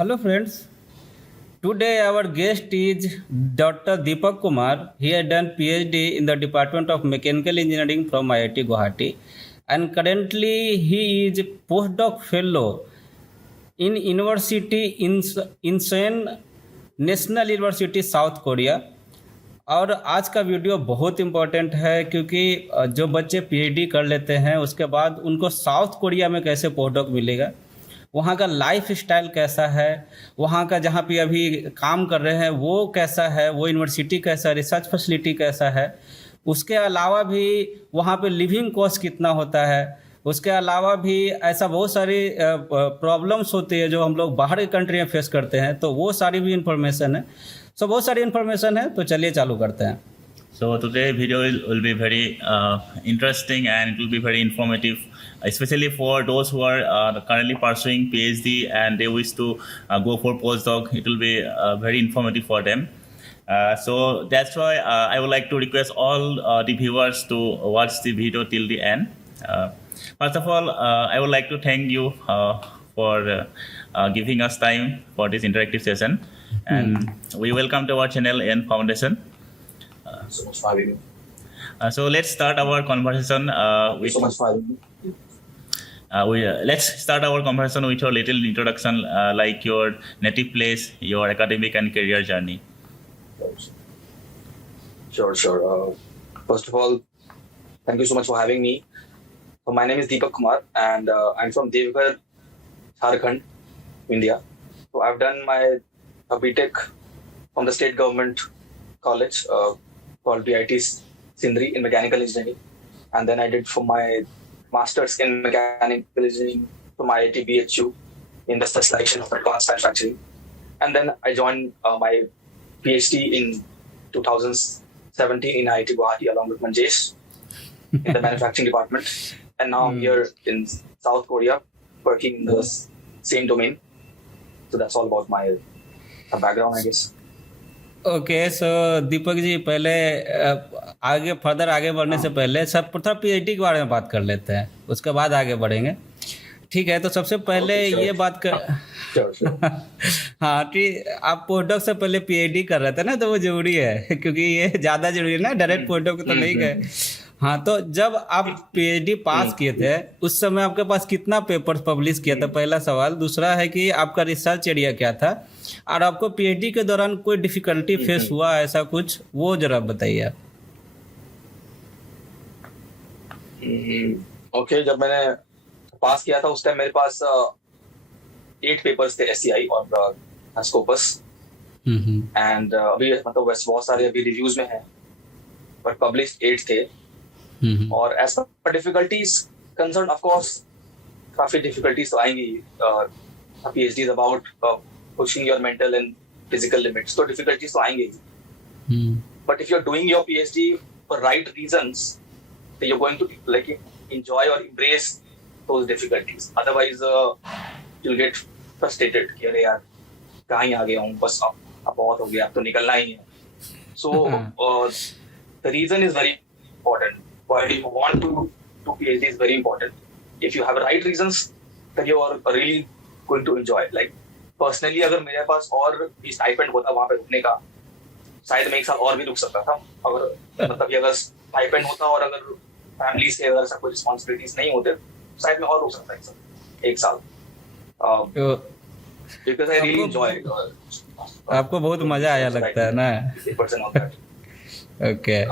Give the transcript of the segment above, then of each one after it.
Hello friends, today our guest is Dr. Deepak Kumar. He had done PhD in the Department of Mechanical Engineering from IIT Guwahati and currently he is postdoc fellow in University in Seoul national university south Korea. और आज का video बहुत important है क्योंकि जो बच्चे PhD कर लेते हैं उसके बाद उनको साउथ कोरिया में कैसे पोस्टडॉक मिलेगा, वहाँ का लाइफ स्टाइल कैसा है, वहाँ का जहाँ पे अभी काम कर रहे हैं वो कैसा है, वो यूनिवर्सिटी कैसा है, रिसर्च फैसिलिटी कैसा है, उसके अलावा भी वहाँ पे लिविंग कॉस्ट कितना होता है, उसके अलावा भी ऐसा बहुत सारी प्रॉब्लम्स होती है जो हम लोग बाहर की कंट्री में फेस करते हैं, तो वो सारी भी इंफॉर्मेशन है। बहुत सारी इन्फॉर्मेशन है, तो चलिए चालू करते हैं। So today video will be very interesting and it will be very informative, especially for those who are currently pursuing PhD and they wish to go for postdoc. It will be very informative for them. So that's why I would like to request all the viewers to watch the video till the end. First of all, I would like to thank you for giving us time for this interactive session. And we welcome to our channel and Foundation. So much for having me. So let's start our conversation. With, So much for having me. Let's start our conversation with your little introduction, like your native place, your academic and career journey. Sure. First of all, thank you so much for having me. So my name is Deepak Kumar and I'm from Devghar, Jharkhand, India. So I've done my BTech from the state government college called BIT Sindri in mechanical engineering. And then I did for my master's in mechanical engineering from IIT BHU in the specialization of advanced manufacturing. And then I joined my PhD in 2017 in IIT Guwahati along with Manjesh in the manufacturing department. And now I'm here in South Korea working in the same domain. So that's all about my background, I guess. Okay, so Deepak ji, पहले आगे बढ़ने से पहले सब प्रथम PhD के बारे में बात कर लेते हैं, उसके बाद आगे बढ़ेंगे। ठीक है, तो सबसे पहले ये बात कर हाँ ठीक, आप पोस्टडॉक से पहले पीएचडी कर रहे थे ना, तो वो जरूरी है क्योंकि ये ज़्यादा जरूरी है ना, डायरेक्ट पोस्टडॉक तो नहीं गए। हाँ, तो जब आप पीएचडी पास किए थे उस समय आपके पास कितना पेपर्स पब्लिश किया था, पहला सवाल। दूसरा है कि आपका रिसर्च एरिया क्या था और आपको पीएचडी के दौरान कोई डिफिकल्टी फेस हुआ ऐसा कुछ, वो जरा बताइए आप। ओके, जब मैंने पास किया था उस टाइम मेरे पास 8 पेपर्स थे, एससीआई और स्कोपस एंड अभी मतलब बहुत सारे अभी रिव्यूज में हैं, पर पब्लिश 8 थे। और as per difficulties concern, of course काफी डिफिकल्टीज तो आएंगी। PhD is about pushing your mental and physical limits, तो डिफिकल्टीज तो आएंगी। But if you are doing your PhD for right reasons, तो you are going to like enjoy और embrace those difficulties. Otherwise you'll get frustrated कि अरे यार कहाँ ही आ गया हूँ, बस अब बहुत हो गया, अब तो निकलना ही है। So the reason is very important. Why do you want to do PhD is very important. If you have right reasons, then you are really going to enjoy. Like personally, अगर मेरे पास और भी स्टाइपेंड होता वहाँ पे रुकने का, शायद मैं 1 साल और भी रुक सकता था। अगर मतलब अगर स्टाइपेंड होता और अगर फैमिली से अगर सब कुछ रिस्पॉन्सिबिलिटीज नहीं होते, शायद मैं और रुक सकता 1 साल। Because I really enjoy it. आपको बहुत मजा आया लगता है ना? ओके,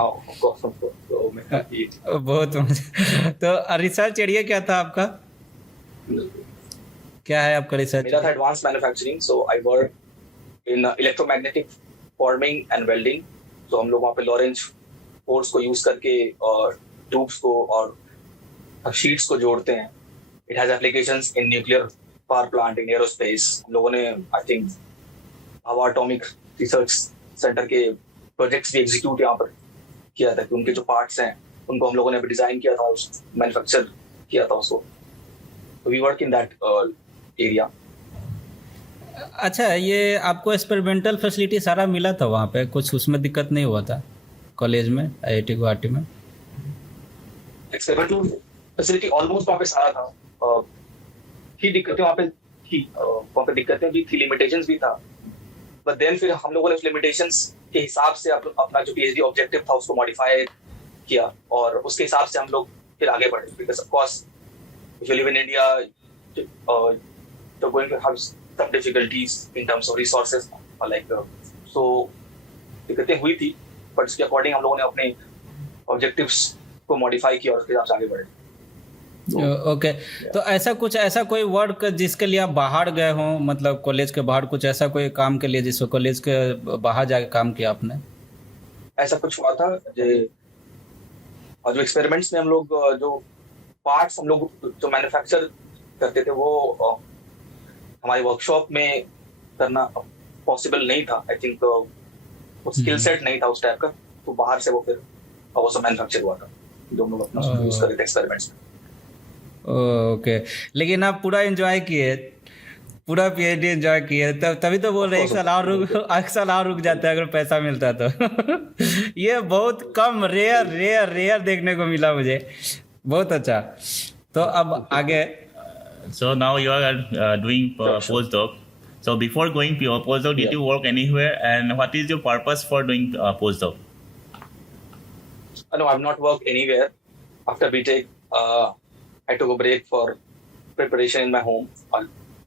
बहुत मजा। तो रिसर्च एरिया क्या था आपका, क्या है आपका रिसर्च? मेरा था advanced manufacturing, so I work in electromagnetic forming and welding. तो हम लोग वहाँ पे लॉरेंज फोर्स को यूज करके और ट्यूब्स को और शीट्स को जोड़ते हैं। It has applications in nuclear power plant, in aerospace. हम लोगों ने आई थिंक हवा एटॉमिक रिसर्च सेंटर के प्रोजेक्ट्स भी एग्जीक्यूट यहाँ पर किया था कि उनके जो पार्ट्स हैं उनको हम लोगों ने डिजाइन किया था, मैन्युफैक्चर किया था उसको। We work in that area. अच्छा, ये आपको एक्सपेरिमेंटल फैसिलिटी सारा मिला था वहाँ पे, कुछ उसमें दिक्कत नहीं हुआ था कॉलेज में, आईआईटी गुवाहाटी में? एक्सपेरिमेंटल फैसिलिटी ऑलमोस्ट वहाँ पे सारा था। ही दिक्कतें वहाँ पे थी, वहाँ पे दिक्कतें भी थी, लिमिटेशंस भी था, बट देन फिर हम लोगों ने उस लिमिटेशंस के हिसाब से अपना जो पीएचडी ऑब्जेक्टिव था उसको मॉडिफाई किया और उसके हिसाब से हम लोग फिर आगे बढ़े, because of course if you live in India you're going to have some difficulties in terms of resources, like so दिक्कतें हुई थी, बट उसके अकॉर्डिंग हम लोगों ने अपने ऑब्जेक्टिव्स को मॉडिफाई किया और उसके हिसाब से आगे बढ़े। ओके, तो ऐसा कोई वर्क जिसके लिए आप बाहर गए हों, मतलब कॉलेज के बाहर कुछ ऐसा कोई काम के लिए जिसको कॉलेज के बाहर जाके काम किया आपने? ऐसा कुछ हुआ था और जो एक्सपेरिमेंट्स में हम लोग जो पार्ट्स हम लोग जो मैन्युफैक्चर करते थे वो हमारे वर्कशॉप में करना पॉसिबल नहीं था। आई थिंक वो स्किल सेट नहीं था उस टाइप का, तो बाहर से वो फिर वो सब मैन्युफैक्चर हुआ था जो हम लोग अपना यूज कर रहे थे एक्सपेरिमेंट्स में। ओके, लेकिन आप पूरा एंजॉय किए, पूरा पीएचडी एंजॉय किए, तभी तो बोल रहे एक साल और रुक जाता है अगर पैसा मिलता तो। ये बहुत कम रेयर देखने को मिला मुझे। बहुत अच्छा, तो अब आगे। So now you are doing postdoc. So before going postdoc, did you work anywhere? And what is your purpose for doing postdoc? No, I've not worked anywhere. After BTech, I took a break for preparation in my home. I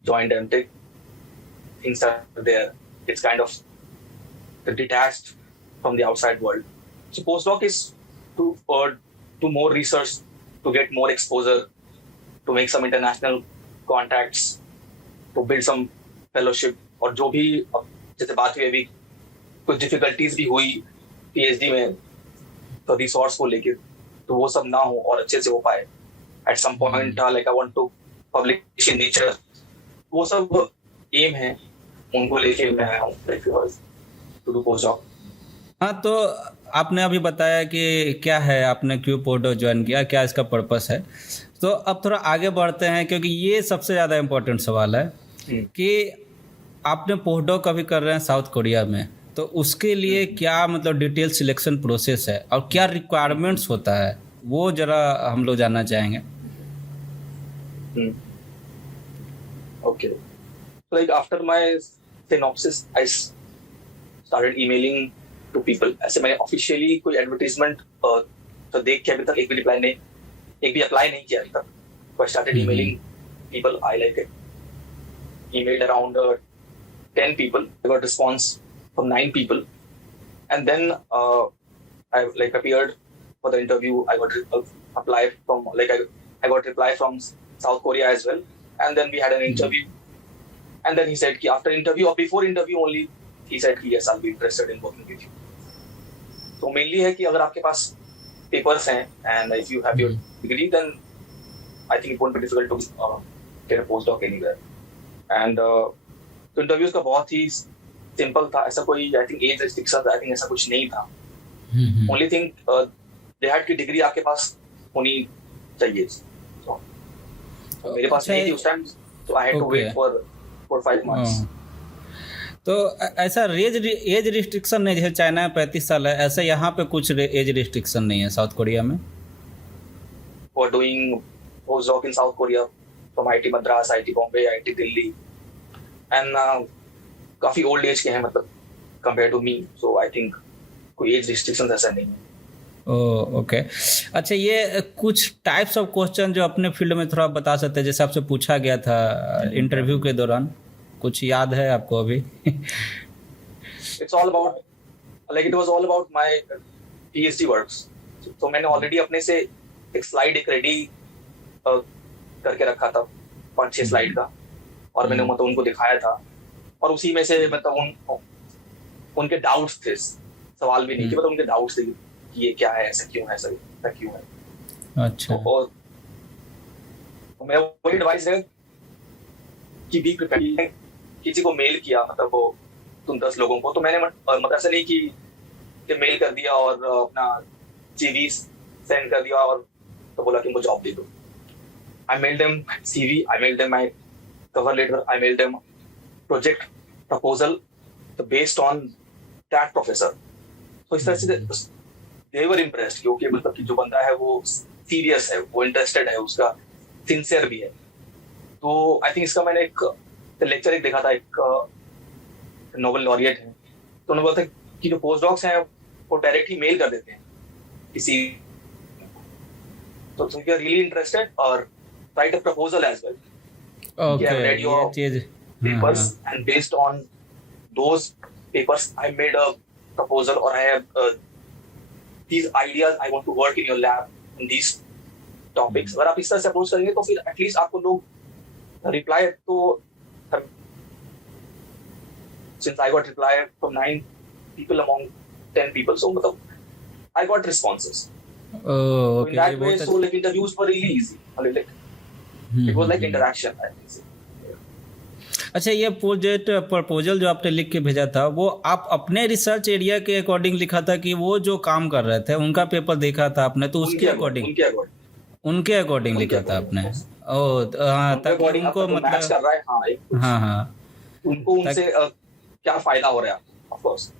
joined MTech. Things are there. It's kind of detached from the outside world. So postdoc is to do more research, to get more exposure, to make some international contacts, to build some fellowship, और जो भी जैसे बात हुई अभी कुछ difficulties भी हुई पीएचडी में तो रिसोर्स को लेके, तो वो सब ना हो और अच्छे से हो पाए। At some point like I want to publish in Nature, वो सब एम है, उनको लेके मैं आया हूँ टू डू पोस्टडॉक। हाँ, तो आपने अभी बताया कि क्या है, आपने क्यों पोस्टडॉक ज्वाइन किया, क्या इसका पर्पस है, तो अब थोड़ा आगे बढ़ते हैं क्योंकि ये सबसे ज़्यादा इम्पोर्टेंट सवाल है कि आपने पोस्टडॉक अभी कर रहे हैं साउथ कोरिया में, तो उसके लिए क्या मतलब डिटेल सिलेक्शन प्रोसेस है और क्या रिक्वायरमेंट्स होता है, वो ज़रा हम लोग जानना चाहेंगे। Okay, like after my synopsis I started emailing to people. ऐसे मैंने ऑफिशियली कोई एडवर्टाइजमेंट तो देख के अभी तक एक भी अप्लाई नहीं किया अभी तक। So I started emailing people I like it. Emailed around 10 people. I got response from 9 people, and then I appeared for the interview. I got reply from I got reply from South Korea as well, and then we had an interview. And then he said कि after interview or before interview only he said कि yes I'll be interested in working with you. तो mainly है कि अगर आपके पास papers हैं and if you have your degree, then I think it won't be difficult to get a postdoc anywhere. And तो interviews का बहुत ही simple था, ऐसा कोई I think age restrictions I think ऐसा कुछ नहीं था। Only thing they had कि degree आपके पास होनी चाहिए। So मेरे पास नहीं थी उस time, so I had to wait for 4-5 months. तो ऐसा एज रिस्ट्रिक्शन नहीं, जैसे चाइना में 35 साल है, ऐसा यहाँ पे कुछ एज रिस्ट्रिक्शन नहीं है साउथ कोरिया में? For doing postdoc in South Korea from IIT Madras, IIT Bombay, IIT Delhi, and काफी ओल्ड एज के हैं मतलब compared to me, so I think कोई एज रिस्ट्रिक्शन ऐसा नहीं है। ओके, अच्छा, ये कुछ टाइप्स ऑफ क्वेश्चन जो अपने फील्ड में थोड़ा बता सकते हैं, जैसे आपसे पूछा गया था इंटरव्यू के दौरान, कुछ याद है आपको अभी? It's all about it was all about my PhD works. तो मैंने ऑलरेडी अपने से एक स्लाइड रेडी करके रखा था 5-6 स्लाइड का, और मैंने मतलब उनको दिखाया था, और उसी में से मतलब उनके डाउट्स थे, सवाल भी नहीं थे, मतलब उनके डाउट्स थे कि ये क्या है, ऐसा क्यों है, ऐसा क्यों है। अच्छा, और मैं वही एडवाइस है कि भी प्रिपेयर। किसी को मेल किया मतलब वो तुम 10 लोगों को, तो मैंने मतलब ऐसा नहीं कि मेल कर दिया और अपना CV सेंड कर दिया और तो बोला कि मुझे जॉब दे दो। I mailed them CV, I mailed them my cover letter, I mailed them project proposal based on that professor. तो इस तरह से दे वर इम्प्रेस्ड क्योंकि मतलब कि जो बंदा है वो सीरियस है, वो इंटरेस्टेड है, उसका सिंसियर भी है। तो आई थिंक इसका मैंने एक तो लेक्चर एक देखा था, एक नोबेल लॉरिएट है, तो उन्होंने बोला था कि जो पोस्ट डॉक्स हैं वो डायरेक्टली मेल कर देते हैं किसी, तो यू आर रियली इंटरेस्टेड और write a proposal as well. Okay, read ये your चीज papers and based on those papers I made a proposal, or I have these ideas, I want to work in your lab in these topics. अगर आप इस तरह से approach करेंगे तो फिर एटलीस्ट आपको लोग रिप्लाई, तो since I got reply from 9 people among 10 people, so मतलब I got responses. So okay, in ये that way, बहुत so like interviews were really easy. Like it was like interaction, I think. अच्छा, ये project proposal जो आपने लिख के भेजा था वो आप अपने रिसर्च एरिया के अकॉर्डिंग लिखा था कि वो जो काम कर रहे थे उनका पेपर देखा था आपने, तो उसके अकॉर्डिंग उनके अकॉर्डिंग लिखा था आपने? हाँ, ताकि उनको मैच मतलब कर रहा है, हाँ एक हाँ हाँ उनको उनसे क्या फायदा हो रहा है, ऑफ कोर्स.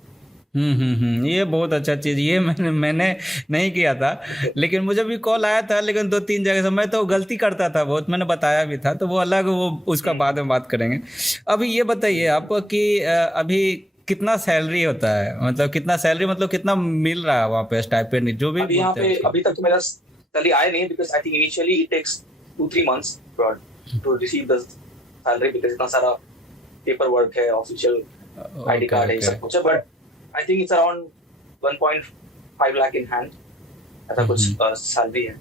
ये बहुत अच्छा चीज़, ये मैंने नहीं किया था, लेकिन मुझे भी कॉल आया था, लेकिन 2-3 जगह से मैं तो गलती करता था बहुत, मैंने बताया भी था, तो वो अलग, वो उसका बाद में बात करेंगे. अभी ये बताइए आप कि अभी कितना सैलरी होता है, मतलब कितना सैलरी, मतलब कितना मिल रहा है वहाँ पे स्टाइपेंड, जो भी अभी यहाँ बोलते हैं पे उसको? अभी तक तो मेरा सैलरी आया नहीं, because I think initially it takes 2-3 months to receive the salary, because इतना सारा पेपर वर्क है, ऑफिशियल आईडी कार्ड है, ये सब कुछ है. But I think it's around 1.5 lakh in hand, ऐसा कुछ सैलरी है.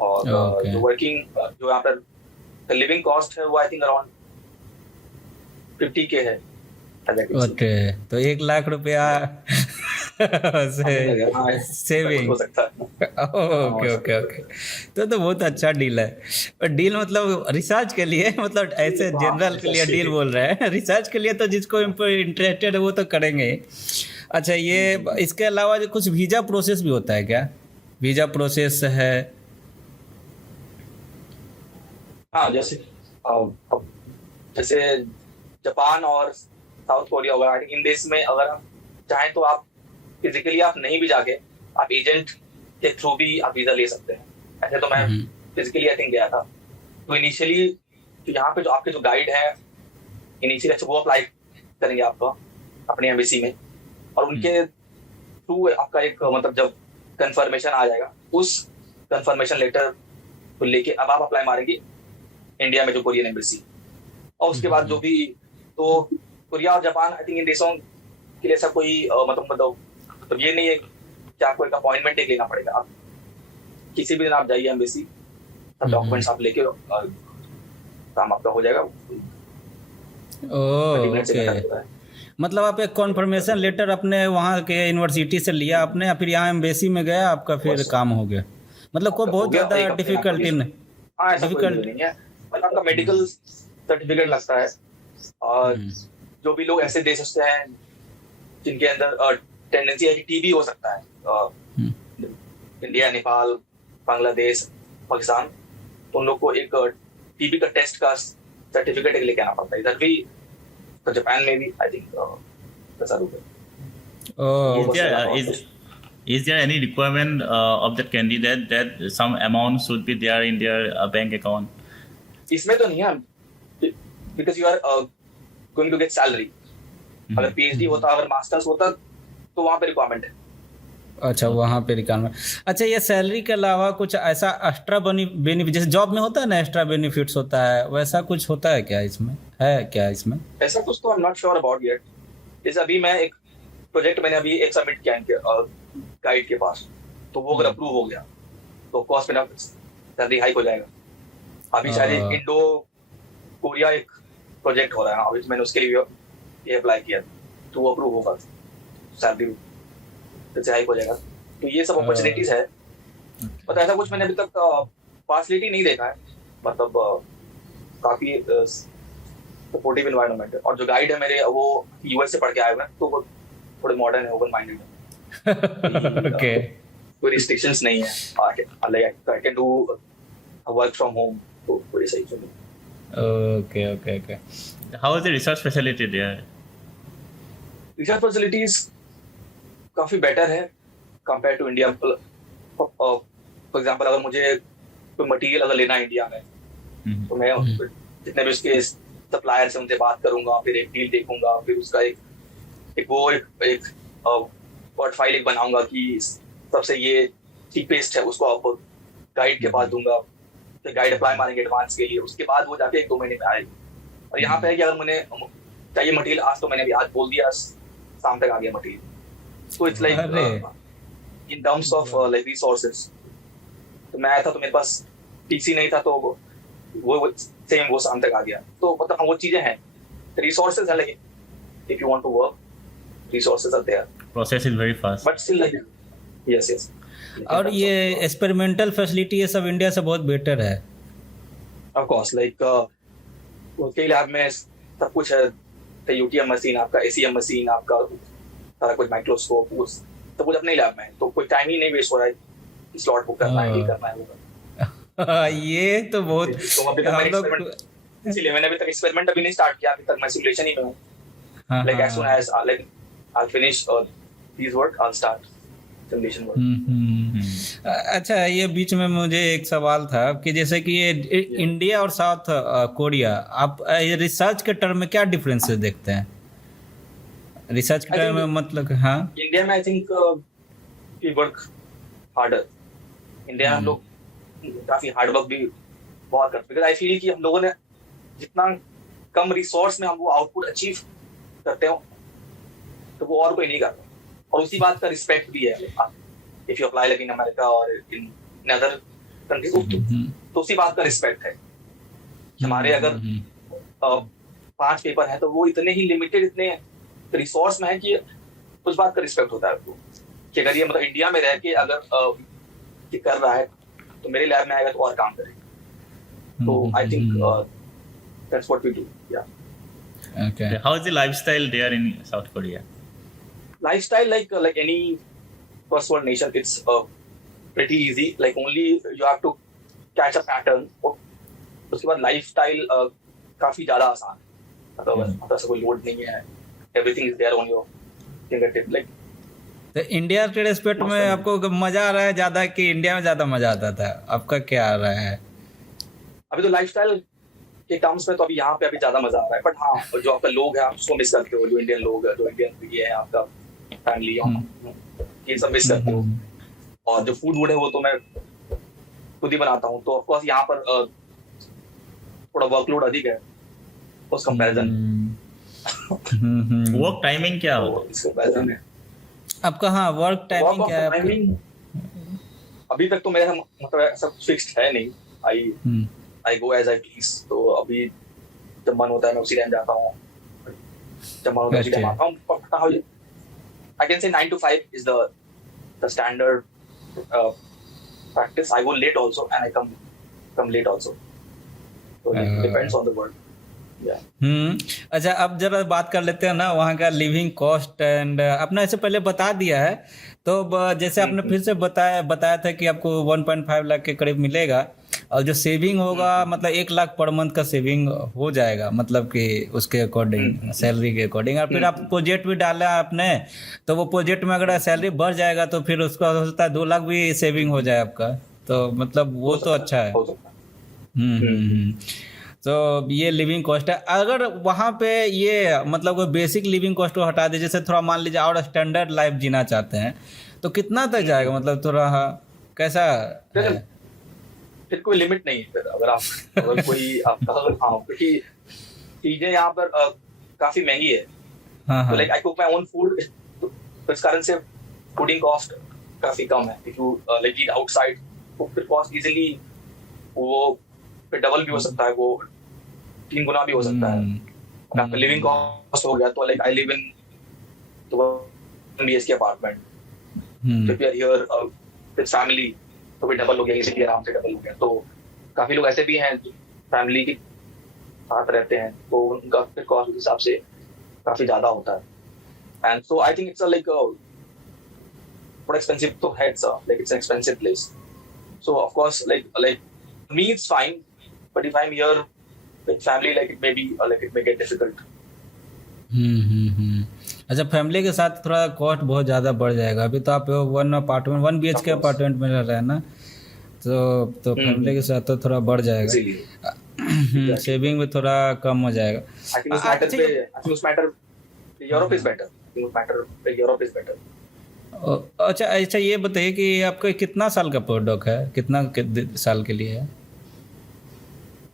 और जो वर्किंग, जो यहाँ पर लिविंग कॉस्ट है वो आई थिंक अराउंड 50K है. ओके, तो 1 लाख रुपया से सेविंग. हो सकता है. ओके ओके ओके, तो बहुत अच्छा डील है. और डील मतलब रिसर्च के लिए, मतलब ऐसे जनरल के लिए डील बोल रहे हैं, रिसर्च के लिए तो जिसको इंटरेस्टेड है वो तो करेंगे. अच्छा, ये इसके अलावा जो कुछ वीज़ा प्रोसेस भी होता है क्या? वीज़ा प्रोसेस है? हाँ, जैसे जैसे जापान और साउथ कोरिया होगा, आई थिंक इन देश में अगर आप चाहें तो आप फिजिकली आप नहीं भी जाके आप एजेंट के थ्रू भी आप वीजा ले सकते हैं. ऐसे तो मैं फिजिकली आई थिंक गया था. तो इनिशियली तो यहाँ पे जो आपके जो गाइड है इनिशियली, अच्छा वो अप्लाई करेंगे आपका अपने एम्बेसी में, और उनके थ्रू आपका एक मतलब जब कंफर्मेशन आ जाएगा, उस कंफर्मेशन लेटर को लेके अब आप अप्लाई मारेंगे इंडिया में जो कोरियन एम्बेसी, और उसके बाद जो भी, तो कोरिया और जापान आई थिंक इन देशों के लिए ऐसा कोई मतलब ये नहीं है कि आपको एक अपॉइंटमेंट एक लेना पड़ेगा. आप किसी भी दिन आप जाइए एम्बेसी, सब डॉक्यूमेंट्स आप लेके काम आपका हो जाएगा. ओके, मतलब आप एक कॉन्फर्मेशन लेटर अपने वहाँ के यूनिवर्सिटी से लिया आपने, या फिर यहाँ एम्बेसी में गया आपका फिर काम हो गया? मतलब कोई बहुत ज़्यादा डिफिकल्टी नहीं? हाँ, ऐसा कोई नहीं है. आपका मेडिकल सर्टिफिकेट लगता है, और जो भी लोग ऐसे देश से हैं जिनके अंदर टेंडेंसी है कि टीबी हो सकता है, इंडिया, नेपाल, बांग्लादेश, पाकिस्तान, तो उन लोग को एक टीबी का टेस्ट का सर्टिफिकेट लेके आना पड़ता है. इधर भी तो जापान में भी आई थिंक ऐसा रूल है. Is there any requirement of that candidate that some amount should be there in their bank account? इसमें तो नहीं है, because you are going to get salary. अगर PhD होता, अगर मास्टर्स होता तो वहाँ पे रिक्वायरमेंट है. अच्छा, वहाँ पे रिक्वायरमेंट. अच्छा, ये सैलरी के अलावा कुछ ऐसा एक्स्ट्रा बेनिफिट, जैसे जॉब में होता है ना एक्स्ट्रा बेनिफिट्स होता है, वैसा कुछ होता है क्या इसमें? है क्या इसमें ऐसा कुछ? तो I am not sure about yet. जैसे अभी मैं एक प्रोजेक्ट मैंने अभी एक सबमिट किया इनके गाइड के पास, तो वो अगर अप्रूव हो गया तो ऑफकोर्स मेरा सैलरी हाइक हो जाएगा. अभी शायद इंडो कोरिया एक प्रोजेक्ट हो रहा है, अभी मैंने उसके लिए ये अप्लाई किया, तो वो अप्रूव होगा, सैलरी से हाइक हो जाएगा. तो ये सब अपॉर्चुनिटीज है. मतलब ऐसा कुछ मैंने अभी तक फैसिलिटी नहीं देखा है, मतलब काफी सपोर्टिव एनवायरनमेंट है. और जो गाइड है मेरे वो यूएस से पढ़ के आए हुए हैं, तो वो थोड़े मॉडर्न है, ओपन माइंडेड है. ओके, कोई रिस्ट्रिक्शंस नहीं है. I can do work from home, तो कोई सही चल. Okay okay okay. How is the research facility there? Research facilities काफी बेटर है compare to India. For example अगर मुझे कोई मटेरियल अगर लेना है इंडिया में, तो मैं जितने भी उसके सप्लायर से उनसे बात करूंगा, फिर एक डील देखूंगा, फिर उसका एक पोर्टफोलियो एक बनाऊंगा कि सबसे ये चीपेस्ट है उसको आप गाइड के पास दूंगा, फिर गाइड अप्लाई मारेंगे एडवांस के लिए, उसके बाद वो जाके 1-2 महीने में आएगी। और यहाँ पे है कि अगर मैंने चाहिए मटेरियल आज, तो मैंने भी आज बोल दिया, शाम तक आ गया मटेरियल। तो it's like in terms of like resources, तो मैं आया था तो मेरे पास पीसी नहीं था, तो वो सेम वो शाम तक आ गया। तो मतलब वो चीजें हैं, रिसोर्सेज है, लेकिन if you want to work resources are there, Process is very fast. But still like yes. और ये एक्सपेरिमेंटल फैसिलिटी ये सब इंडिया से बहुत बेटर है। ऑफ कोर्स लाइक कई लैब में सब कुछ है, यूटीएम मशीन, आपका एसीएम मशीन, आपका सारा कुछ माइक्रोस्कोप, सब कुछ अपने लैब में है, तो कोई टाइम ही नहीं वेस्ट हो रहा है स्लॉट बुक करना है, करना है वो। ये तो बहुत तो अभी तक मैंने एक्सपेरिमेंट, इसलिए मैंने अभी तक एक्सपेरिमेंट अभी नहीं स्टार्ट किया, अभी तक मैं सिमुलेशन ही में हूँ। Like as soon as like I finish this work, I start simulation work. अच्छा, ये बीच में मुझे एक सवाल था कि जैसे कि ये इंडिया और साउथ कोरिया, आप रिसर्च के टर्म में क्या डिफरेंसेस देखते हैं? रिसर्च के टर्म में मतलब हाँ, इंडिया में I think we work harder. India में हम लोग काफी हार्ड वर्क भी बहुत करते हैं, बिकॉज आई फील कि हम लोगों ने जितना कम रिसोर्स में हम वो आउटपुट अचीव करते हो, तो वो और कोई नहीं करता। और उसी बात का रिस्पेक्ट भी है, if you apply like in America और इन अदर कंट्रीज, तो उसी बात का रिस्पेक्ट है। हमारे अगर 5 पेपर है तो वो इतने ही लिमिटेड, इतने रिसोर्स में है कि उस बात का रिस्पेक्ट होता है आपको, कि अगर ये मतलब इंडिया में रह के अगर ये कर रहा है तो मेरे लैब में आएगा तो और काम करेगा। तो I think that's what we do. या okay. How is the lifestyle there in South Korea? Lifestyle like any first world nation, it's pretty easy. Like only you have to catch a pattern. उसके बाद lifestyle काफी ज्यादा आसान है, मतलब ऐसा कोई लोड नहीं है, everything is there on your fingertip. Like तो इंडिया के रेस्पेक्ट में आपको मजा आ रहा है ज्यादा कि इंडिया में ज्यादा मजा आता था? आपका क्या आ रहा है? अभी तो लाइफस्टाइल के टर्म्स में तो अभी यहाँ पे अभी ज्यादा मजा आ रहा है, बट हाँ जो आपका लोग है आप उसको मिस करते हो, जो इंडियन लोग है, जो इंडियन ये है आपका फैमिली, ये सब मिस करते हो। और जो फूड वूड है वो तो मैं खुद ही बनाता हूँ, तो ऑफकोर्स यहाँ पर थोड़ा वर्कलोड अधिक है उस कंपैरिजन। वर्क टाइमिंग क्या हो? इस कंपैरिजन में आपका हाँ वर्क टाइमिंग क्या है? अभी तक तो मेरा मतलब सब फिक्स्ड है नहीं, आई गो एज आई प्लीज। तो अभी जब मन होता है मैं उसी टाइम जाता हूँ, जब मन होता है उसी टाइम आता हूँ। I can say 9 to 5 is the standard practice. I go late also and I come late also. So it depends on the work. अच्छा, अब जरा बात कर लेते हैं ना वहाँ का लिविंग कॉस्ट एंड आपने ऐसे पहले बता दिया है, तो जैसे आपने फिर से बताया था कि आपको 1.5 लाख के करीब मिलेगा, और जो सेविंग होगा मतलब 1 लाख पर मंथ का सेविंग हो जाएगा, मतलब कि उसके अकॉर्डिंग सैलरी के अकॉर्डिंग। और फिर आप प्रोजेक्ट भी डाला आपने, तो वो प्रोजेक्ट में अगर सैलरी बढ़ जाएगा तो फिर उसका हो सकता है 2 लाख भी सेविंग हो जाए आपका, तो मतलब वो तो अच्छा है। तो ये लिविंग कॉस्ट है। अगर वहाँ पे ये मतलब कोई बेसिक लिविंग कॉस्ट को हटा दे, जैसे थोड़ा मान लीजिए और स्टैंडर्ड लाइफ जीना चाहते हैं, तो कितना तक जाएगा? मतलब थोड़ा कैसा है? फिर कोई लिमिट नहीं है। फिर अगर कोई आपका क्योंकि चीजें यहाँ पर काफी महंगी है, तो like I cook my own food, तो इस कारण से फूडिंग कॉस्ट काफी कम है। If you like eat outside, तो फिर कॉस्ट इजीली वो फिर डबल भी हो सकता है, वो 3 गुना भी हो सकता है। और आपका लिविंग कॉस्ट हो गया तो like I live in 1 BHK apartment, तो we are here with family, तो भी डबल हो गया, इजीली आराम से डबल हो गया। तो काफी लोग ऐसे भी हैं फैमिली के साथ रहते हैं, तो उनका फिर कॉस्ट उस हिसाब से काफी ज्यादा होता है। And so I think it's like थोड़ा एक्सपेंसिव तो है, it's an expensive place. So of course like me it's fine, but if I'm here with family, like it may be like it may get difficult. अच्छा, family के साथ थोड़ा cost बहुत ज़्यादा बढ़ जाएगा। अभी तो आप 1 BHK अपार्टमेंट में रह रहे हैं ना, तो फैमिली के साथ तो थोड़ा बढ़ जाएगा। सेविंग में थोड़ा कम हो जाएगा। आई थिंक उस matter Europe is better. Europe is better. अच्छा अच्छा, ये बताइए कि आपका कितना साल का पोस्टडॉक है, कितना साल के लिए है?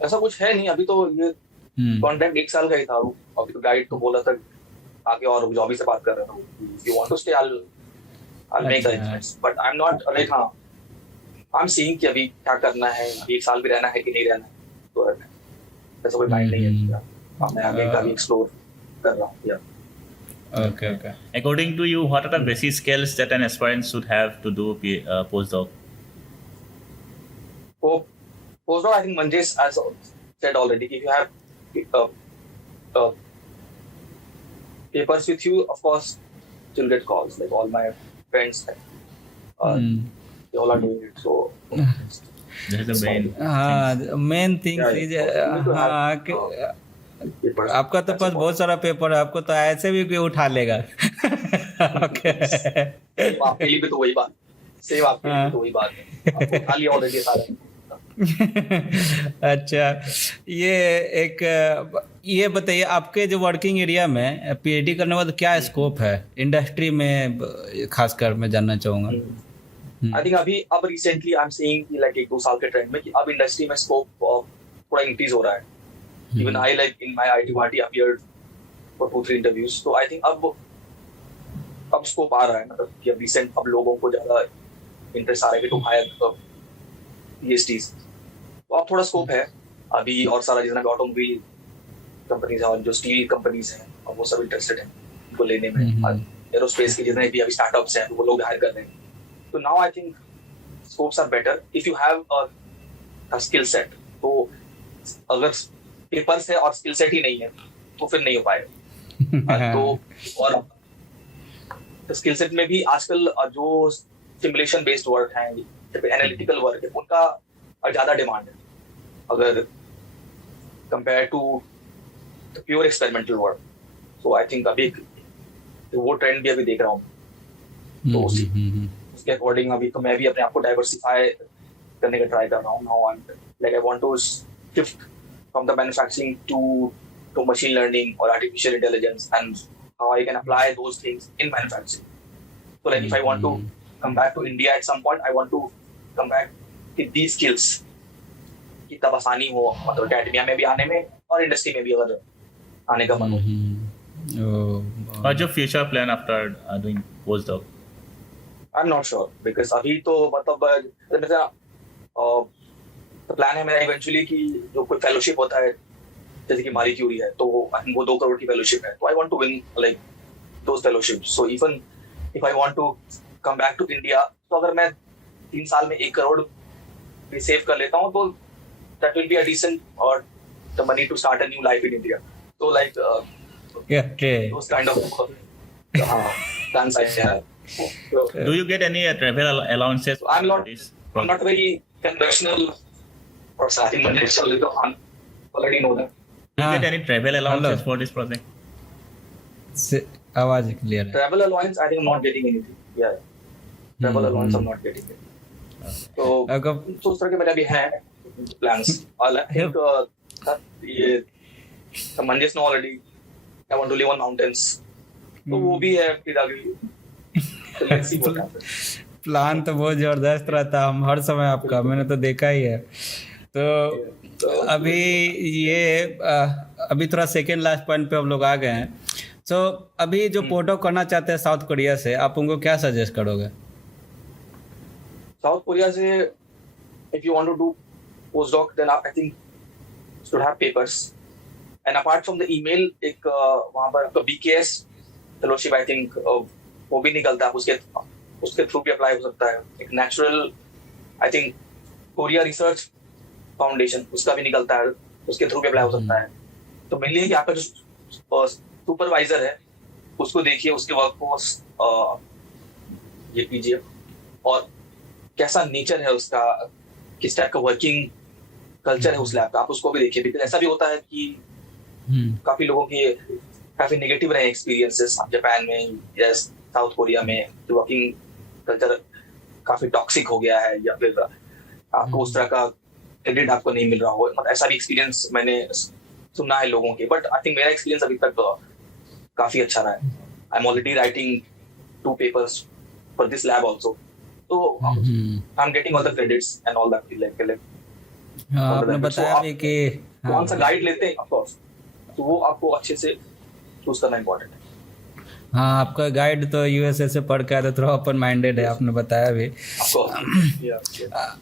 ऐसा कुछ है नहीं अभी तो, ये कॉन्ट्रैक्ट 1 साल का ही था। अभी तो गाइड तो बोला था आगे, और जॉबी से बात कर रहा था, if you want to stay I'll make the arrangements, but I'm not like I'm seeing कि अभी क्या करना है, अभी 1 साल भी रहना है कि नहीं रहना है, तो ऐसा कोई माइंड नहीं है। अब मैं आगे का भी एक्सप्लोर कर रहा हूँ। Okay, okay. According to you, what are the basic skills that an aspirant should have to do postdoc? So, postdoc, I think Manjesh has said already, if you have papers with you, of course, you'll get calls. Like all my friends, they all are doing it. So, This is the main. Main thing is आपका तो पास बहुत सारा paper है, आपको तो ऐसे भी कोई उठा लेगा। ओके, आपके लिए भी तो वही बात, सेम आपके लिए भी तो वही बात है, आपको उठा लिया ऑलरेडी सारा। अच्छा, ये बताइए, आपके जो वर्किंग एरिया में पीएचडी करने के बाद क्या स्कोप है इंडस्ट्री में, खासकर मैं जानना चाहूँगा। आई थिंक अब recently I am seeing like 1-2 साल के ट्रेंड में कि अब इंडस्ट्री में स्कोप थोड़ा इंक्रीज हो रहा है। Even I like in my IT Guwahati appeared for 2-3 interviews, तो आई थिंक अब स्कोप आ रहा है, मतलब कि अब लोगों को ज्यादा इंटरेस्ट आ रहा है टू हायर पीएचडीज, तो अब थोड़ा स्कोप है अभी। और सारा जितना भी ऑटोमोबाइल कंपनीज है और जो स्टील कंपनीज हैं, और वो सब इंटरेस्टेड हैं उनको लेने में। एरोस्पेस के जितने भी अभी स्टार्टअप्स हैं वो लोग हायर कर रहे हैं। तो now I think scopes are better if you have a skill set. तो अगर पेपर्स है और स्किल सेट ही नहीं है तो फिर नहीं हो पाएगा। तो और स्किल सेट में भी आजकल जो सिमुलेशन बेस्ड वर्क है, एनालिटिकल वर्क है, उनका ज्यादा डिमांड है अगर compare to pure experimental work. So I think अभी वो ट्रेंड भी अभी देख रहा हूँ, तो उसके अकॉर्डिंग अभी तो मैं भी अपने आप को डाइवर्सिफाई करने का ट्राई कर रहा हूँ। Now I want to shift from the manufacturing to machine learning और artificial intelligence and how I can apply those things in manufacturing. So like if I want to come back to India at some point, I want to come back with these skills कि तब आसानी हो, मतलब academia में भी आने में और इंडस्ट्री में भी अगर आने का मन हो। What's your future plan after doing postdoc? I'm not sure because अभी तो मतलब मेरा प्लान है मेरा इवेंचुअली कि जो कोई फेलोशिप होता है जैसे कि मारी क्यूरी है, तो वो 2 करोड़ की फेलोशिप है, तो I want to win like those fellowships. So even if I want to come back to India, तो अगर मैं 3 साल में 1 करोड़ भी सेव कर लेता हूँ तो that will be a decent or the money to start a new life in India. So like those kind of plans I have. So, Do you get any travel allowances? I'm not very conventional person. I think Manjesh already know that. Do you get any travel allowances for this project? आवाज clear है। Travel allowance, I think I'm not getting anything. Yeah, travel allowance I'm not getting it. तो उस तरह के मेरे अभी हैं plans. I think ये Manjesh know already. I want to live on mountains. तो वो भी है फिर आगे। प्लान तो बहुत जबरदस्त रहता, हम हर समय आपका, मैंने तो देखा ही है। तो अभी अभी थोड़ा सेकेंड लास्ट पॉइंट पे हम लोग आ गए हैं। तो अभी जो पोस्टडॉक करना चाहते हैं साउथ कोरिया से, आप उनको क्या सजेस्ट करोगे? साउथ कोरिया से if you want to do postdoc, then I think should have papers. And apart from the email, एक वहाँ पर आपका BKS fellowship I think वो भी निकलता है, उसके थ्रू भी अप्लाई हो सकता है। एक natural I think Korea research foundation उसका भी निकलता है, उसके थ्रू भी अप्लाई हो सकता है। तो मेनली कि आपका जो सुपरवाइजर है उसको देखिए, उसके वर्क को ये कीजिए और कैसा नेचर है उसका, किस टाइप का वर्किंग कल्चर है उस लैब का, आप उसको भी देखिए। बिकॉज ऐसा भी होता है कि काफी लोगों के काफी नेगेटिव रहे एक्सपीरियंसेस जापान में या साउथ कोरिया में, वर्किंग कल्चर काफी टॉक्सिक हो गया है या फिर आपको उस तरह का क्रेडिट आपको नहीं मिल रहा हो, मतलब ऐसा भी एक्सपीरियंस मैंने सुना है लोगों के, बट आई थिंक मेरा एक्सपीरियंस अभी तक काफी अच्छा रहा है. I am already writing 2 papers for this lab also, so I'm getting all the credits and all that, like हाँ, all the आपने benefits. So बताया आप भी कि कौन सा गाइड लेते हैं, ऑफ कोर्स, तो वो आपको अच्छे से चूज करना इंपॉर्टेंट है. हाँ, आपका गाइड तो यूएसए से पढ़ के आया, तो थोड़ा ओपन माइंडेड है, आपने बताया भी. Of course.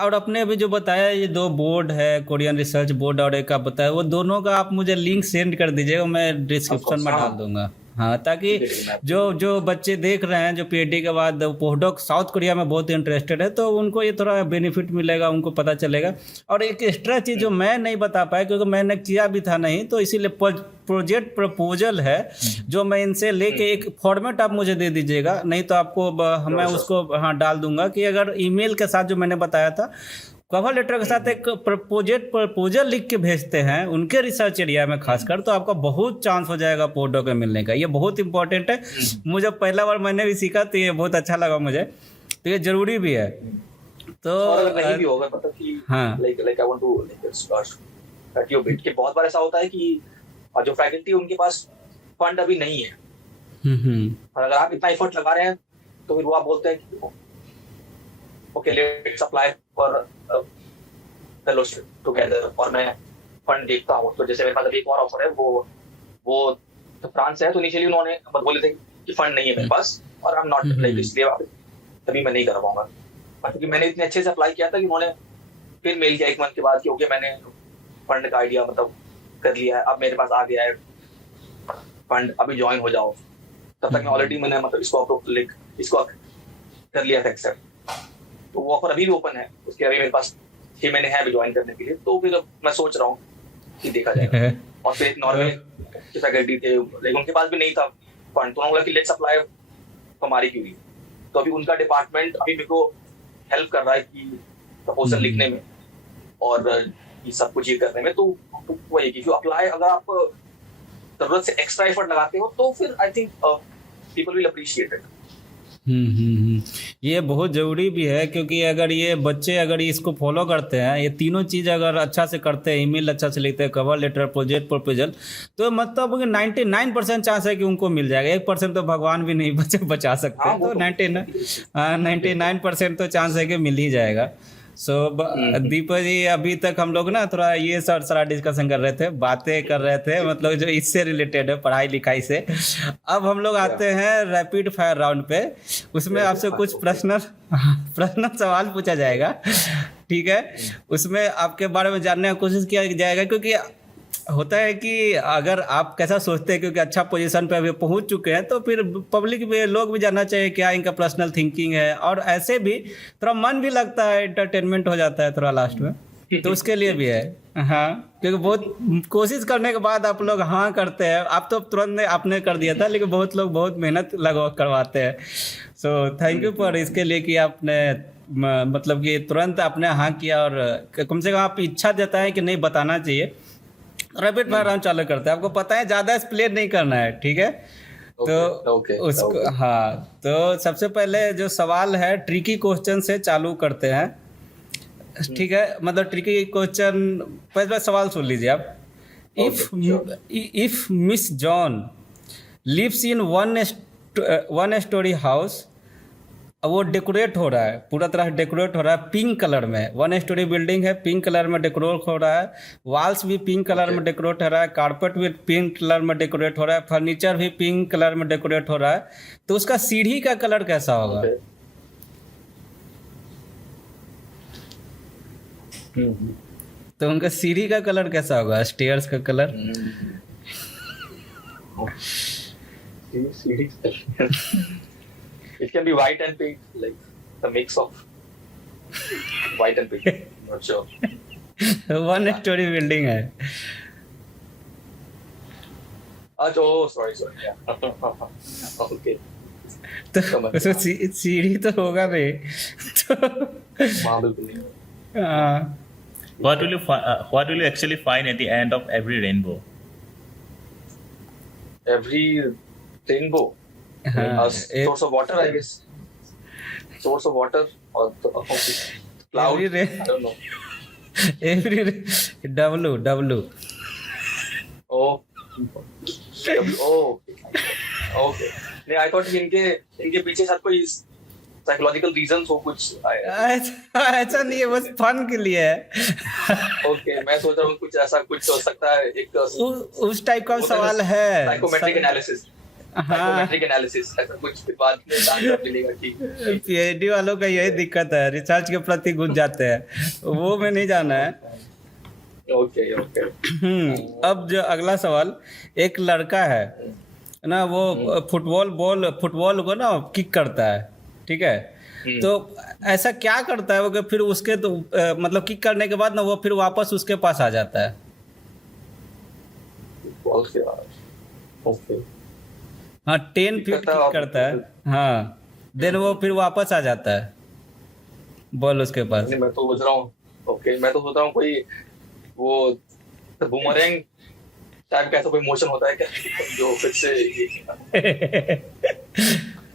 और अपने अभी जो बताया ये 2 बोर्ड है, कोरियन रिसर्च बोर्ड और एक आप बताया, वो दोनों का आप मुझे लिंक सेंड कर दीजिएगा, मैं डिस्क्रिप्शन में डाल दूंगा. हाँ, ताकि जो बच्चे देख रहे हैं जो पीएचडी के बाद पोस्टडॉक साउथ कोरिया में बहुत इंटरेस्टेड है, तो उनको ये थोड़ा बेनिफिट मिलेगा, उनको पता चलेगा. और एक एक्स्ट्रा चीज़ जो मैं नहीं बता पाया क्योंकि मैंने किया भी था नहीं, तो इसीलिए प्रोजेक्ट प्रपोजल है जो मैं इनसे लेके एक फॉर्मेट आप मुझे दे दीजिएगा, नहीं तो आपको मैं उसको हाँ डाल दूंगा कि अगर ईमेल के साथ जो मैंने बताया था कवर लेटर के साथ एक प्रपोजल लिख के भेजते हैं उनके रिसर्च एरिया में खासकर, तो आपका बहुत चांस हो जाएगा पोस्टडॉक में मिलने का. ये बहुत इंपॉर्टेंट है. मुझे पहला बार मैंने भी सीखा तो ये बहुत अच्छा लगा मुझे, तो ये जरूरी भी है. तो नहीं भी होगा मतलब कि हाँ, like I want to that you bit, कि बहुत बार ऐसा होता है कि जो फैकल्टी उनके पास फंड अभी नहीं है, और अगर आप इतना एफर्ट लगा रहे हैं तो फिर वो आप बोलते हैं कि okay let's apply for fellowship together, और मैं फंड देखता हूँ. तो जैसे मेरे पास अभी एक और ऑफर है, वो तो फ्रांस से है, तो इनिशियली उन्होंने बोले थे कि फंड नहीं है मेरे पास और आई एम नॉट लाइक, इसलिए तभी मैं नहीं कर पाऊंगा. क्योंकि मैंने इतने अच्छे से अप्लाई किया था कि उन्होंने फिर मेल किया 1 मंथ के बाद कि ओके मैंने फंड का आइडिया मतलब कर लिया है, अब मेरे पास आ गया है फंड, अभी ज्वाइन हो जाओ. तब तक मैं ऑलरेडी मैंने मतलब इसको कर लिया था एक्सेप्ट. तो वो ऑफर अभी भी ओपन है, उसके अभी मेरे पास 6 महीने हैं अभी ज्वाइन करने के लिए. तो फिर मैं सोच रहा हूँ कि देखा जाएगा. और फिर एक नॉर्वे के फैकल्टी थे, लेकिन उनके पास भी नहीं था फंड, तो उन्होंने बोला कि लेट्स अप्लाई हमारी क्यूरी. तो अभी उनका डिपार्टमेंट अभी मेरे को हेल्प कर रहा है कि प्रपोजल लिखने में और ये सब कुछ ये करने में. तो वही कि अप्लाई, अगर आप जरूरत से एक्स्ट्रा एफर्ट लगाते हो तो फिर I think people will appreciate it. ये बहुत ज़रूरी भी है, क्योंकि अगर ये बच्चे अगर इसको फॉलो करते हैं, ये तीनों चीज़ अगर अच्छा से करते हैं, ईमेल अच्छा से लिखते हैं, कवर लेटर, प्रोजेक्ट प्रपोजल, तो मतलब 99% चांस है कि उनको मिल जाएगा. 1% तो भगवान भी नहीं बचा सकते. हाँ, तो 99% तो चांस है कि मिल ही जाएगा. सो दीपक जी, अभी तक हम लोग ना थोड़ा ये सारा डिस्कशन कर रहे थे, बातें कर रहे थे, मतलब जो इससे रिलेटेड है पढ़ाई लिखाई से. अब हम लोग आते हैं रैपिड फायर राउंड पे. उसमें आपसे कुछ प्रश्न सवाल पूछा जाएगा, ठीक है. उसमें आपके बारे में जानने की कोशिश किया जाएगा, क्योंकि होता है कि अगर आप कैसा सोचते हैं, क्योंकि अच्छा पोजीशन पे अभी पहुंच चुके हैं, तो फिर पब्लिक में लोग भी जानना चाहिए क्या इनका पर्सनल थिंकिंग है, और ऐसे भी थोड़ा मन भी लगता है, एंटरटेनमेंट हो जाता है थोड़ा लास्ट में. तो उसके लिए भी है. हाँ, क्योंकि बहुत कोशिश करने के बाद आप लोग हाँ करते हैं. आप तो तुरंत आपने कर दिया था, लेकिन बहुत लोग बहुत मेहनत लगा करवाते हैं. सो थैंक यू फॉर इसके लिए कि आपने मतलब कि तुरंत आपने हाँ किया, और कम से कम आप इच्छा देता है कि नहीं बताना चाहिए. रैपिड फायर राउंड चालू करते हैं. आपको पता है ज़्यादा एक्सप्लेन नहीं करना है, ठीक है. तो हाँ, तो सबसे पहले जो सवाल है ट्रिकी क्वेश्चन से चालू करते हैं, ठीक है. मतलब ट्रिकी क्वेश्चन, पहला सवाल सुन लीजिए आप. If Miss John lives in one story house, वो डेकोरेट हो रहा है, पूरा तरह डेकोरेट हो रहा है पिंक कलर में. 1 स्टोरी बिल्डिंग है, पिंक कलर में डेकोरेट हो रहा है. वॉल्स भी पिंक कलर में डेकोरेट हो रहा है, कारपेट भी पिंक कलर में डेकोरेट हो रहा है, फर्नीचर भी पिंक कलर में डेकोरेट हो रहा है. तो उसका सीढ़ी का कलर कैसा होगा? तो उनका सीढ़ी का कलर कैसा होगा, स्टेयर्स का colour? It can be white and pink, like the mix of white and pink. Not sure. 1 story building है. Oh, sorry. Okay. तो उसमें सीढ़ी तो होगा नहीं. हाँ. What will you actually find at the end of every rainbow? Every rainbow. Source of water, I guess. Source of water or cloud. I don't know. Every W W O okay नहीं I thought इनके इनके पीछे शायद कोई psychological reasons हो कुछ ऐसा नहीं है, बस फन के लिए है। ओके मैं सोच रहा हूँ कुछ ऐसा कुछ हो सकता है एक उस टाइप का सवाल है। साइकोमेट्रिक एनालिसिस हाँ, साइकोमेट्रिक एनालिसिस ऐसा कुछ फिर बाद में आंसर मिलेगा ठीक है। पीएचडी वालों का यही दिक्कत है, रिसर्च के प्रति घुस जाते हैं, वो में नहीं जाना है। ओके ओके अब जो अगला सवाल, एक लड़का है ना, वो फुटबॉल को ना किक करता है, ठीक है, तो ऐसा क्या करता है वो कि फिर उसके तो मतलब किक करने के बाद ना वो फिर वापस उसके पास आ जाता है। ओके हाँ 10 फीट किक करता है, हाँ देन वो फिर वापस आ जाता है बॉल उसके पास। मैं तो सोच रहा हूँ ओके मैं तो सोच रहा हूँ कोई वो बूमरैंग टाइप का ऐसा कोई मोशन होता है क्या जो फिर से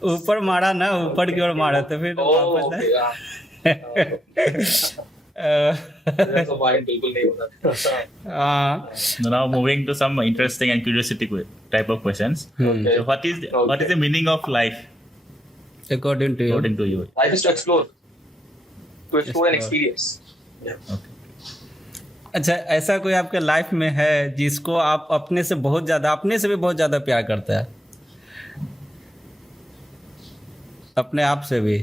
ऊपर मारा ना, ऊपर की ओर मारा तो फिर वापस बिल्कुल नहीं होता। हाँ। Now moving to some interesting and curiosity type of questions. Okay. So what is the meaning of life According to you. Life is to explore and experience. Okay. अच्छा, ऐसा कोई आपके लाइफ में है जिसको आप अपने से भी बहुत ज्यादा प्यार करता है? अपने आप से भी?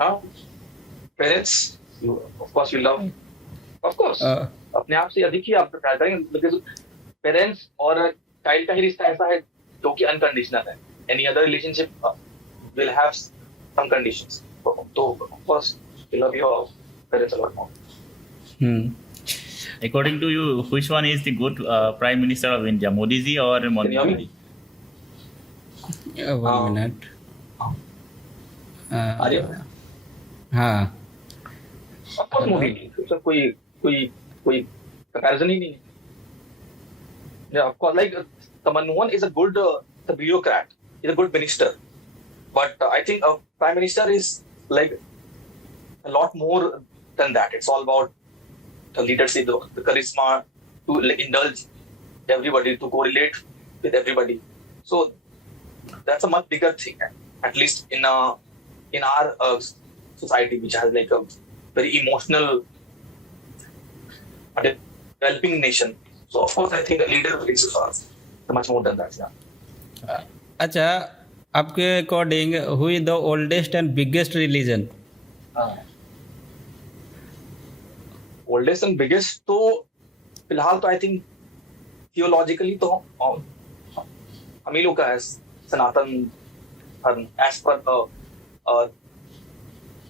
हाँ, parents of course you love, of course अपने आप से अधिक ही आप प्यार करेंगे, बिकॉज़ पेरेंट्स और चाइल्ड का ही रिश्ता ऐसा है जो कि अनकंडीशनल है। Any other relationship will have some conditions, तो of course you love your parents a lot more. According to you, which one is the good Prime Minister of India, Modi ji or Modi ji? One minute. हाँ of course Modi, कोई comparison ही नहीं है। Yeah, of course, like Manmohan is a good bureaucrat, he's a good minister, but I think a prime minister is like a lot more than that. It's all about the leadership, the charisma to like indulge everybody, to correlate with everybody. So that's a much bigger thing, at least in our society, which has like a very emotional, developing nation. So of course I think a leader is much more than that. Yeah. अच्छा, आपके according who is the oldest and biggest religion? Oldest and biggest तो फिलहाल तो I think theologically तो हम ही लोग का है, सनातन Dharma, as per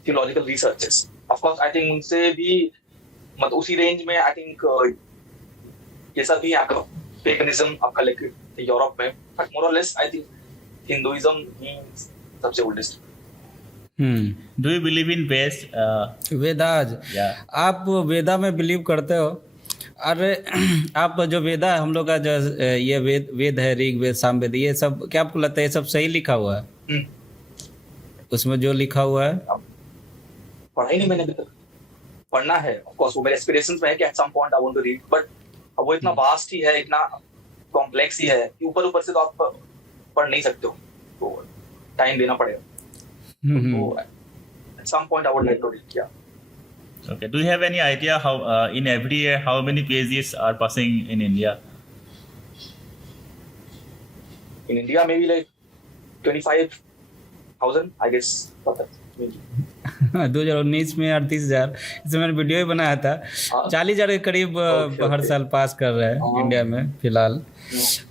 theological researches. Of course I think उनसे भी मतलब उसी रेंज में आई थिंक ये सब भी आपका पेगनिज्म आपका लाइक यूरोप में, बट मोर और लेस आई थिंक हिंदुइज्म ही सबसे oldest. Do you believe in Veds? Vedas? Yeah. आप वेदा में बिलीव करते हो? अरे आप जो वेदा है हम लोग का, जो ये वेद है, ऋग्वेद, सामवेद, ये सब क्या आपको लगता है ये सब सही लिखा हुआ है? उसमें जो लिखा हुआ है पढ़ा ही नहीं मैंने अभी तक, पढ़ना है ऑफ कोर्स, वो मेरे एस्पिरेशंस में है कि at some point I want to read, but वो इतना वास्ट ही है, इतना कॉम्प्लेक्स ही है कि ऊपर से तो आप पढ़ नहीं सकते हो, तो टाइम देना पड़ेगा। तो at some point I would like to read, yeah. Okay. Do you have any idea how in every year how many PhDs are passing in India? In India, maybe like 25,000, I guess. 2019 में 38,000, इसमें मैंने video भी बनाया था। 40,000 के करीब हर साल पास कर रहे हैं इंडिया में फिलहाल।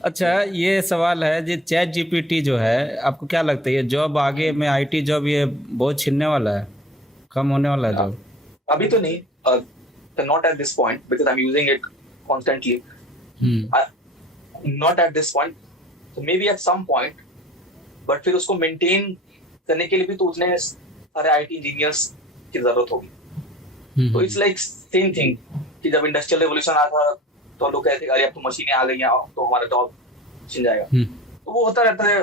अच्छा, ये सवाल है जी, चैट जीपीटी जो है, आपको क्या लगता है ये जॉब आगे में, आईटी जॉब ये बहुत छीनने वाला है, कम होने वाला है जॉब? अभी तो नहीं, not at this point because I'm using it constantly. Not at this point, so maybe at some point, but फिर उसको मेंटेन करने के लिए भी तो उतने सारे आईटी इंजीनियर्स की जरूरत होगी। तो इट्स लाइक सेम थिंग कि जब इंडस्ट्रियल रेवोल्यूशन आया था तो लोग कहते अरे अब तो मशीनें आ गई हैं तो हमारा जॉब छिन जाएगा, तो वो होता रहता है,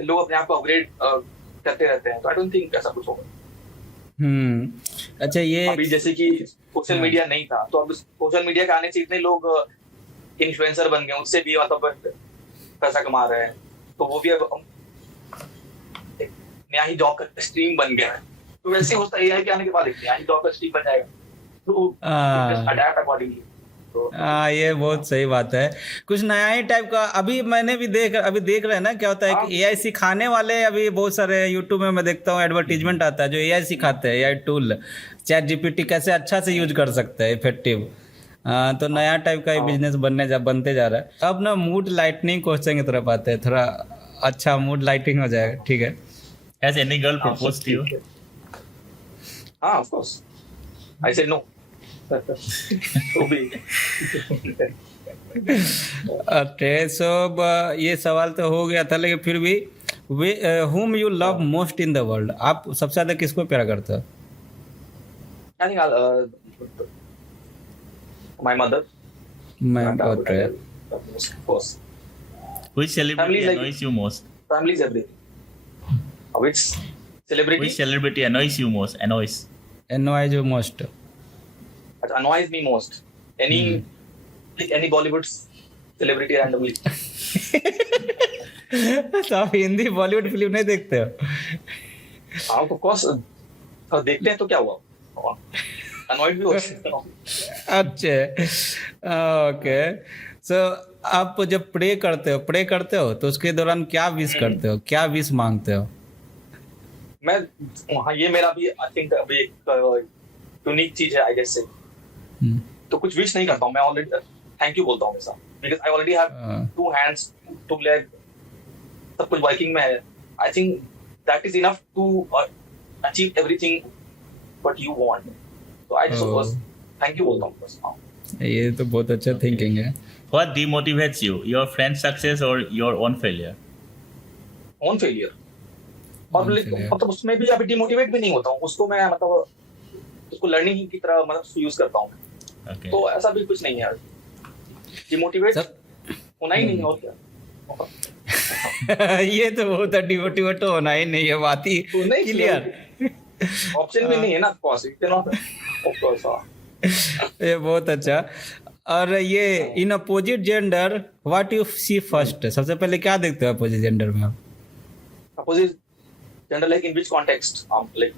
लोग अपने आप को अपग्रेड करते रहते हैं, तो आई डोंट थिंक ऐसा कुछ होगा। अच्छा ये अभी जैसे कि सोशल मीडिया नहीं था, तो अब सोशल मीडिया के आने से इतने लोग इन्फ्लुएंसर बन गए, उससे भी मतलब पैसा कमा रहे हैं, तो वो भी अब एक नया ही जॉब का स्ट्रीम बन गया है। तो वैसे होता है कि आने के बाद एक नया ही जॉब का स्ट्रीम बन जाएगा, तो अडैप्ट अकॉर्डिंगली। हाँ, ये बहुत सही बात है। कुछ नया ही टाइप का अभी मैंने भी अभी देख रहे हैं ना, क्या होता है कि एआई सिखाने वाले अभी बहुत सारे यूट्यूब में मैं देखता हूँ एडवर्टीजमेंट आता है जो एआई सिखाते हैं, एआई टूल चैट जीपीटी कैसे अच्छा से यूज कर सकते हैं इफेक्टिव। तो नया टाइप का बिजनेस बनते जा रहा है। अब ना मूड लाइटनिंग क्वेश्चन की तरफ आते हैं, थोड़ा अच्छा मूड लाइटिंग हो जाएगा, ठीक है। Has any girl proposed to you? हाँ, of course. I said no. तो भी ओके, सो ये सवाल तो हो गया था, लेकिन फिर भी whom you love most in the world, आप सबसे ज्यादा किसको प्यार करते हो? I think my mother. मैं बहुत Of course. Which celebrity Family, like- annoys you most? Family is everything. Which celebrity Which celebrity annoys you most? annoys you most? annoys me most? Any Bollywood celebrity randomly. तो आप Hindi Bollywood film नहीं देखते हो? हाँ, of course. देखते हैं तो क्या हुआ? Annoyed भी होते हैं। अच्छा, ओके। सो आप जब प्रे करते हो तो उसके दौरान क्या विश करते हो, क्या विश मांगते हो? मैं हाँ, ये मेरा भी आई थिंक अभी एक यूनिक चीज है आई गेस से। तो कुछ विश नहीं करता हूँ मैं, ऑलरेडी थैंक यू बोलता हूँ हमेशा, because I already have 2 hands 2 legs, सब कुछ वर्किंग में है। I think that is enough to achieve everything what you want. तो आई जस्ट बस थैंक यू बोलता हूँ बस। ये तो बहुत अच्छा थिंकिंग है। What demotivates you? Your friend's success or your own failure? On failure. और मतलब उसमें भी अभी डिमोटिवेट भी नहीं होता हूँ, उसको मैं मतलब उसको लर्निंग की तरह मतलब यूज करता हूँ। Okay. तो ऐसा भी कुछ नहीं है, डिमोटिवेट होना ही नहीं है और क्या। ये तो बहुत डिमोटिवेट होना ही नहीं है, बात ही तो नहीं क्लियर। ऑप्शन भी नहीं है ना, ऑफ कोर्स। ये बहुत अच्छा। और ये in opposite gender what you see first, सबसे पहले क्या देखते हो अपोजिट जेंडर में आप? Opposite gender like in which context like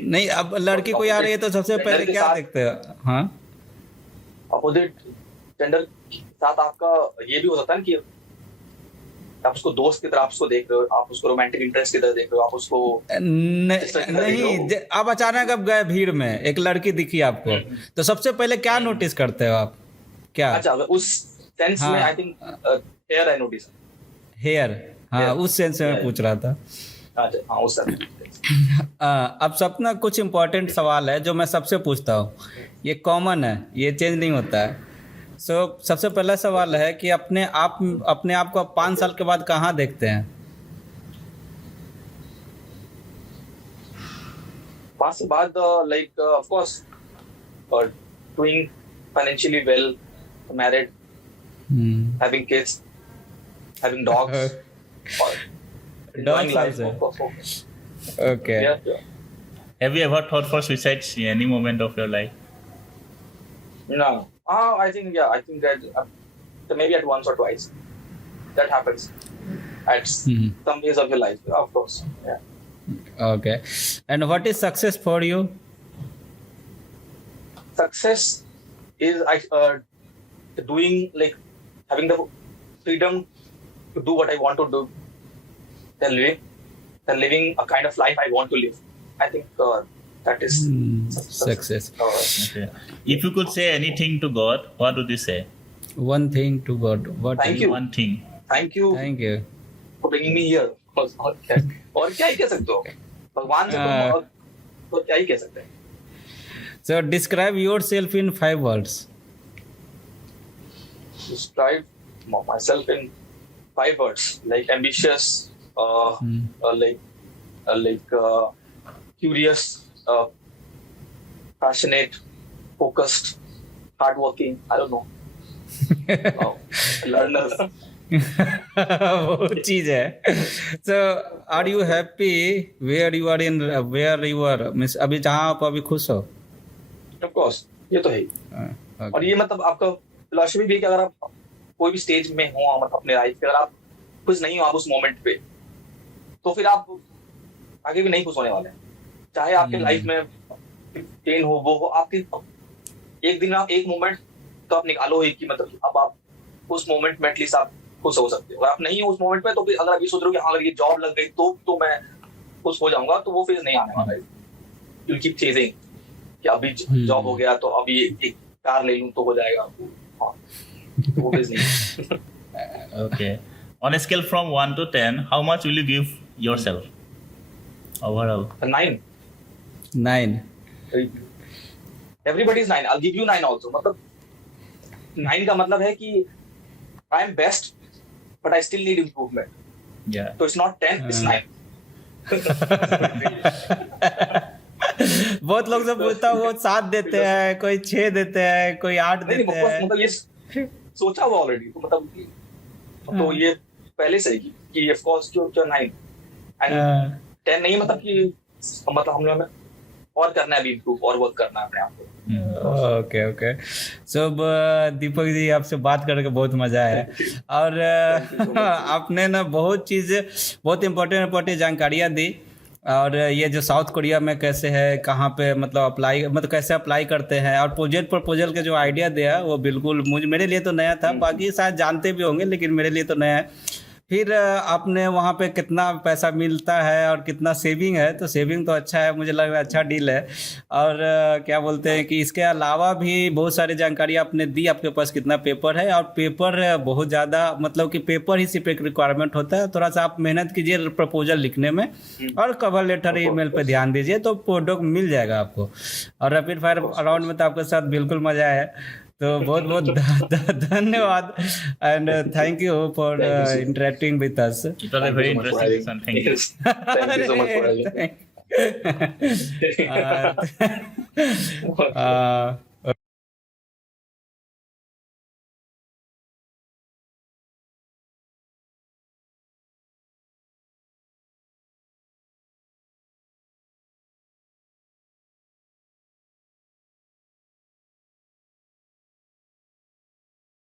नहीं, अब लड़की कोई आ रही है तो सबसे पहले क्या देखते हो? हाँ, अपोजिट जेंडर के साथ आपका ये भी हो सकता है कि आप उसको दोस्त की तरह आप उसको देख रहे हो, आप उसको रोमांटिक इंटरेस्ट की तरह देख रहे हो, आप उसको नहीं, आप अचानक अब गए भीड़ में, एक लड़की दिखी आपको, तो सबसे पहले क्या नोटिस करते हो आप? क्या? अच्छा, उस सेंस में I think hair I notice. Hair, हाँ, उस सेंस में मैं पूछ रहा था। अच्छा, हाँ, उस सेंस। अब सपना कुछ इम्पोर्टेंट सवाल है जो मैं सबसे पूछता हूँ, ये कॉमन है, ये चेंज नहीं होता है। सो सबसे पहला सवाल है कि अपने आप को 5 साल के बाद कहाँ देखते हैं? 5 साल बाद like of course doing financially well, married, having kids, having dogs, Dogs life, also. of course. Okay. Yeah. Have you ever thought for suicide in any moment of your life? No. I think that maybe at once or twice. That happens at some days of your life, of course. Yeah. Okay. And what is success for you? Success is doing, like, having the freedom to do what I want to do, than living a kind of life I want to live. I think that is success. Okay. If you could say anything to God, what would you say? One thing to God. What? Thank you. One thing. Thank you for bringing me here. और क्या ही कह सकते हो, भगवान से तो क्या ही कह सकते हैं। So describe yourself in 5 words. Describe myself in 5 words, like ambitious, like curious, passionate, focused, hardworking. I don't know. Learner. वो चीज है. So are you happy where you are means अभी जहाँ आप अभी खुश हो? ऑफ कोर्स, ये तो है ही. Okay. और ये मतलब आपका फिलॉसफी भी है कि अगर आप कोई भी स्टेज में हो मतलब अपने लाइफ के, अगर आप खुश नहीं हो आप उस मोमेंट पे, तो फिर आप आगे भी नहीं खुश होने वाले हैं. चाहे आपके लाइफ में पेन हो वो हो, आपकी एक दिन आप एक मोमेंट तो आप निकालो ही कि मतलब अब आप उस मोमेंट में एटलीस्ट आप खुश हो सकते हो. अगर आप नहीं हो उस मोमेंट में तो फिर अगर आप ये सोच रहे हो कि हाँ अगर ये जॉब लग गई तो मैं खुश हो जाऊंगा, तो वो फेज नहीं आने वाला है. यू कीप चेजिंग कि अभी जॉब हो गया तो अभी एक कार ले लूं तो हो जाएगा. हाँ, वो फेज नहीं. Okay. On a scale from 1 to 10, how much will you give yourself overall? 9. 9. Everybody is 9. I'll give you 9 also. मतलब 9 का मतलब है कि I am best, but I still need improvement. Yeah. So it's not 10, it's 9. बहुत लोग से पूछता हूँ वो 7 देते हैं, कोई 6 देते हैं, कोई 8 नहीं, देते हैं. मतलब ये सोचा हुआ ऑलरेडी, तो मतलब तो ये पहले से ही कि ऑफ कोर्स क्यों 9 एंड 10 नहीं, मतलब कि मतलब हम लोग और करना है, भी इम्प्रूव और वर्क करना है अपने आप को. ओके. सो दीपक जी आपसे बात करके बहुत मजा आया. और आपने ना बहुत इम्पोर्टेंट जानकारियाँ दी. और ये जो साउथ कोरिया में कैसे है, कहाँ पे मतलब कैसे अप्लाई करते हैं, और प्रपोजल के जो आइडिया दिया वो बिल्कुल मेरे लिए तो नया था. बाकी शायद जानते भी होंगे लेकिन मेरे लिए तो नया है. फिर आपने वहाँ पे कितना पैसा मिलता है और कितना सेविंग है, तो सेविंग तो अच्छा है, मुझे लग रहा है अच्छा डील है. और क्या बोलते हैं कि इसके अलावा भी बहुत सारी जानकारी आपने दी. आपके पास कितना पेपर है, और पेपर बहुत ज़्यादा मतलब कि पेपर ही सिर्फ एक रिक्वायरमेंट होता है. थोड़ा सा आप मेहनत कीजिए प्रपोजल लिखने में, और कवर लेटर ईमेल पे ध्यान दीजिए तो प्रोडक्ट मिल जाएगा आपको. और रैपिड फायर राउंड में तो आपके साथ बिल्कुल मज़ा आया. तो बहुत धन्यवाद and thank you for interacting with us. It was a very interesting session. Thank you. Thank you so much for having me.